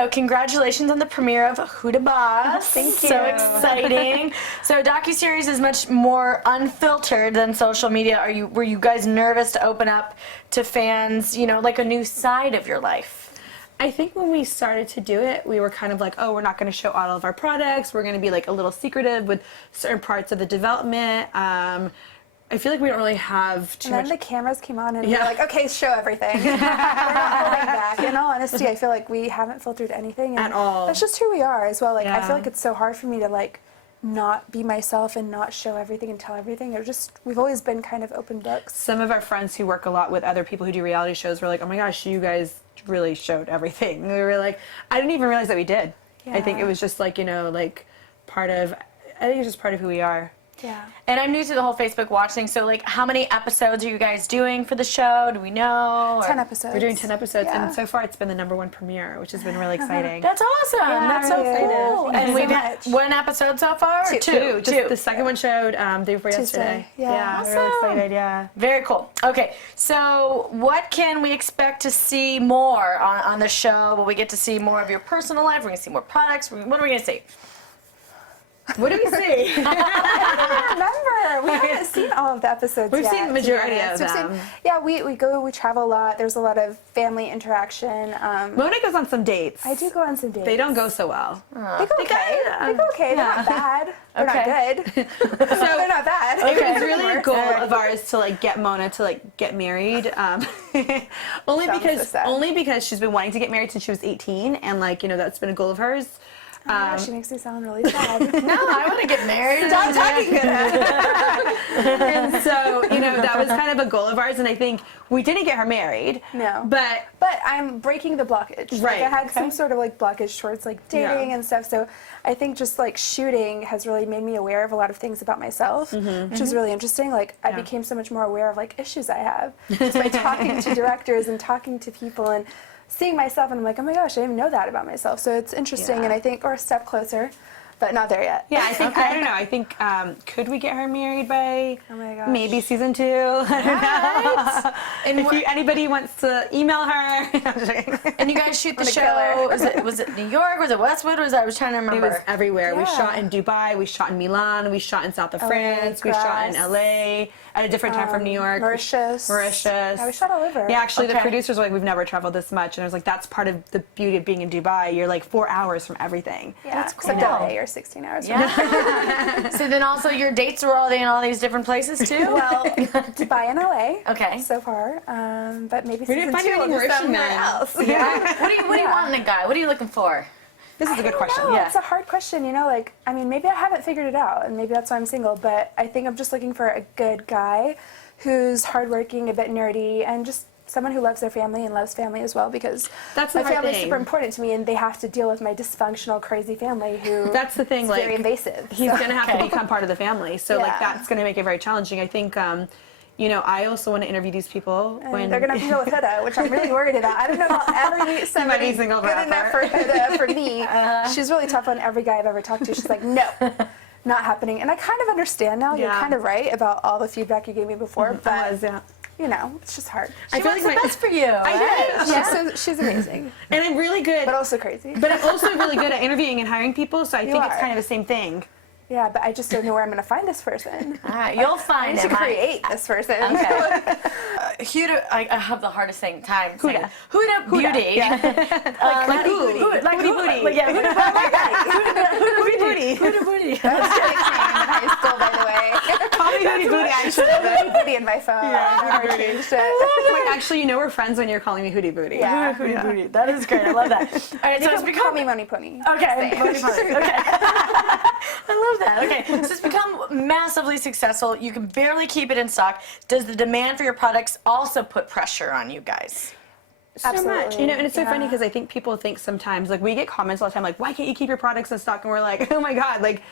So congratulations on the premiere of Huda Boss. Thank you. So exciting. So docuseries is much more unfiltered than social media. Were you guys nervous to open up to fans, like a new side of your life? I think when we started to do it, we were kind of like, oh, we're not going to show all of our products. We're going to be like a little secretive with certain parts of the development. I feel like we don't really have too much. And then the cameras came on and we were like, okay, show everything. We're not holding back. In all honesty, I feel like we haven't filtered anything. And at all. That's just who we are as well. Like, I feel like it's so hard for me to like not be myself and not show everything and tell everything. We've always been kind of open books. Some of our friends who work a lot with other people who do reality shows were like, oh my gosh, you guys really showed everything. And we were like, I didn't even realize that we did. Yeah. I think it was just like, like I think it's just part of who we are. Yeah. And I'm new to the whole Facebook Watch thing, so like how many episodes are you guys doing for the show? Do we know? 10 episodes. We're doing 10 episodes, Yeah. and so far it's been the #1 premiere, which has been really exciting. That's awesome. That's so really cool. excited. And Thank we've you so had much. one episode so far? Or Two. Just the second one showed day before Tuesday. yesterday. Yeah. We're really excited, yeah. Very cool. Okay, so what can we expect to see more on the show? Will we get to see more of your personal life? We're going to see more products? What are we going to see? What do we see? I don't remember. We haven't seen all of the episodes We've yet. seen the majority to be honest. of We've them. seen, we travel a lot. There's a lot of family interaction. Mona goes on some dates. I do go on some dates. They don't go so well. They go okay. They go okay. They're not bad. They're not good. So they're not bad. It was really a goal of ours to like get Mona to like get married, only because she's been wanting to get married since she was 18, and like that's been a goal of hers. She makes me sound really sad. No, I want to get married. Stop talking good. And so that was kind of a goal of ours, and I think we didn't get her married. No. But I'm breaking the blockage. Right. Like, I had some sort of like blockage towards like dating and stuff. So I think just like shooting has really made me aware of a lot of things about myself, which is really interesting. Like I became so much more aware of like issues I have just by talking to directors and talking to people and seeing myself, and I'm like, oh my gosh, I didn't know that about myself. So it's interesting, and I think we're a step closer, but not there yet. yeah, I think I don't know. I think could we get her married by maybe season 2? I don't know. And if anybody wants to email her. And you guys shoot the show. Was it New York? Was it Westwood? I was trying to remember. It was everywhere. Yeah. We shot in Dubai. We shot in Milan. We shot in south of France. We shot in LA at a different time from New York. Mauritius. Yeah, we shot all over. Yeah, actually, the producers were like, we've never traveled this much. And I was like, that's part of the beauty of being in Dubai. You're like 4 hours from everything. Yeah, That's cool. except LA, you're 16 hours from So then also your dates were all in all these different places too? Well, Dubai and LA. Okay. So far, but maybe We didn't season find 2 any will do Mauritian somewhere men. else. What do you want in a guy? What are you looking for? This is a good question. No, Yeah. it's a hard question. Like, I mean, maybe I haven't figured it out, and maybe that's why I'm single. But I think I'm just looking for a good guy who's hardworking, a bit nerdy, and just someone who loves their family and loves family as well, because That's the my hard family is thing. super important to me, and they have to deal with my dysfunctional, crazy family who That's the thing, is like, very invasive. He's so. going to have to become part of the family. So, like, Yeah. that's going to make it very challenging. I think, I also want to interview these people And when they're going to deal with Huda, which I'm really worried about. I don't know if I'll ever meet somebody good single enough for Huda for me. She's really tough on every guy I've ever talked to. She's like, no, not happening. And I kind of understand now. You're Yeah. kind of right about all the feedback you gave me before, but it's just hard. She wants the best for you. I did. She's amazing, And I'm really good. but also crazy. But I'm also really good at interviewing and hiring people, so I think it's are. kind of the same thing. Yeah, but I just don't know where I'm going to find this person. All right, you'll I find need to him. create this person. Okay. Huda, I have the hardest time saying it. Huda Beauty. Yeah. Like who? Like Booty who? booty. Like, yeah, Booty booty. Huda Booty. That's a nickname in high school, by the way. Call me Booty Booty, actually. Booty Booty in my phone. Yeah, I never Booty Booty. changed it. Wait, actually, we're friends when you're calling me Hootie Booty. Yeah. Huda Booty. That is great. I love that. All right, so it's Call become me Money Pony. Okay. Same. Okay. I love that. Okay. So it's become massively successful. You can barely keep it in stock. Does the demand for your products also put pressure on you guys? So much, Absolutely. and it's so Yeah. funny because I think people think sometimes, like, we get comments all the time, like, why can't you keep your products in stock? And we're like, oh my God, like,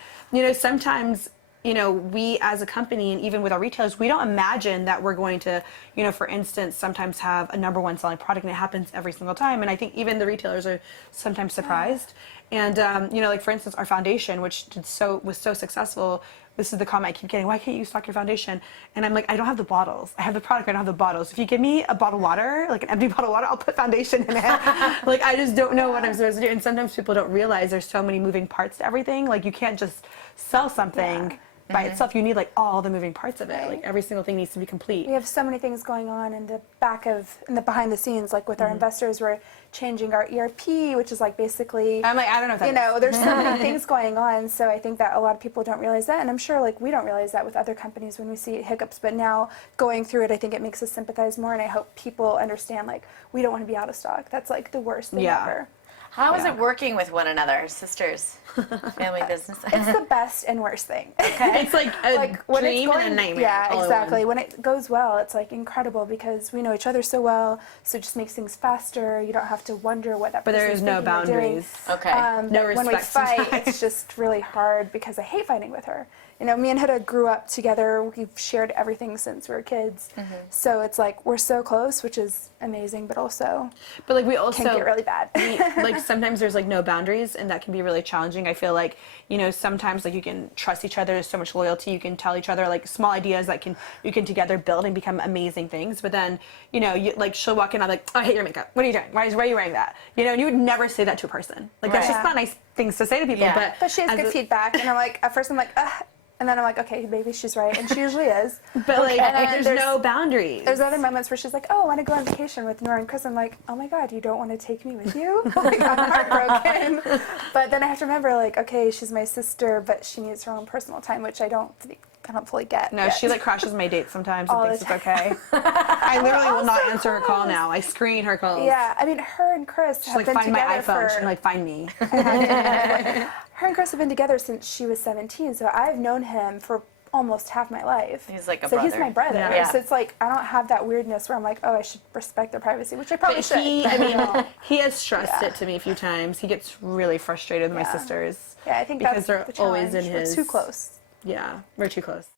sometimes, we as a company and even with our retailers, we don't imagine that we're going to, for instance, sometimes have a #1 selling product, and it happens every single time. And I think even the retailers are sometimes surprised. And you know, like for instance, our foundation, which was so successful. This is the comment I keep getting: why can't you stock your foundation? And I'm like, I don't have the bottles. I have the product, I don't have the bottles. If you give me a bottle of water, like an empty bottle of water, I'll put foundation in it. Like, I just don't know what I'm supposed to do. And sometimes people don't realize there's so many moving parts to everything. Like, you can't just sell something by itself. You need like all the moving parts of it. Like, every single thing needs to be complete. We have so many things going on in the behind the scenes. Like with our investors, we're changing our ERP, which is like basically. I'm like, I don't know if that you know, there's so many things going on. So I think that a lot of people don't realize that, and I'm sure like we don't realize that with other companies when we see hiccups. But now going through it, I think it makes us sympathize more, and I hope people understand like we don't want to be out of stock. That's like the worst thing ever. How is it working with one another, sisters? Family business? It's the best and worst thing. Okay. It's like a when dream it's and a nightmare. Yeah, exactly. When it goes well, it's like incredible because we know each other so well, so it just makes things faster. You don't have to wonder what that But there person's is no thinking or doing. boundaries. Okay. No When we respect fight, sometimes. it's just really hard because I hate fighting with her. You know, me and Huda grew up together. We've shared everything since we were kids. So it's like we're so close, which is amazing, but also But like we also can get really bad. like sometimes there's like no boundaries, and that can be really challenging. I feel like, you know, sometimes like you can trust each other. There's so much loyalty. You can tell each other like small ideas that you can together build and become amazing things. But then, you know, like she'll walk in, I'm like, oh, I hate your makeup. What are you doing? Why are you wearing that? You know, and you would never say that to a person. Like that's just not nice things to say to people. Yeah. But she has good feedback, and I'm like, at first I'm like, ugh. And then I'm like, okay, maybe she's right, and she usually is. But like, And there's no boundaries. There's other moments where she's like, oh, I want to go on vacation with Nora and Chris. I'm like, oh my God, you don't want to take me with you? Like, I'm heartbroken. But then I have to remember, like, okay, she's my sister, but she needs her own personal time, which I don't fully get. No, yet. she like crashes my dates sometimes All and the thinks it's okay. I literally will not answer her call now. I screen her calls. Yeah, I mean, her and Chris She's have like, been find my together iPhone. for. She's like, find me. Her and Chris have been together since she was 17, so I've known him for almost half my life. He's like a so brother. he's my brother. Yeah. So it's like I don't have that weirdness where I'm like, oh, I should respect their privacy, which I probably should. He has stressed it to me a few times. He gets really frustrated with my sisters. Yeah, I think because that's they're the always in challenge. We're his too close. Yeah, we're too close.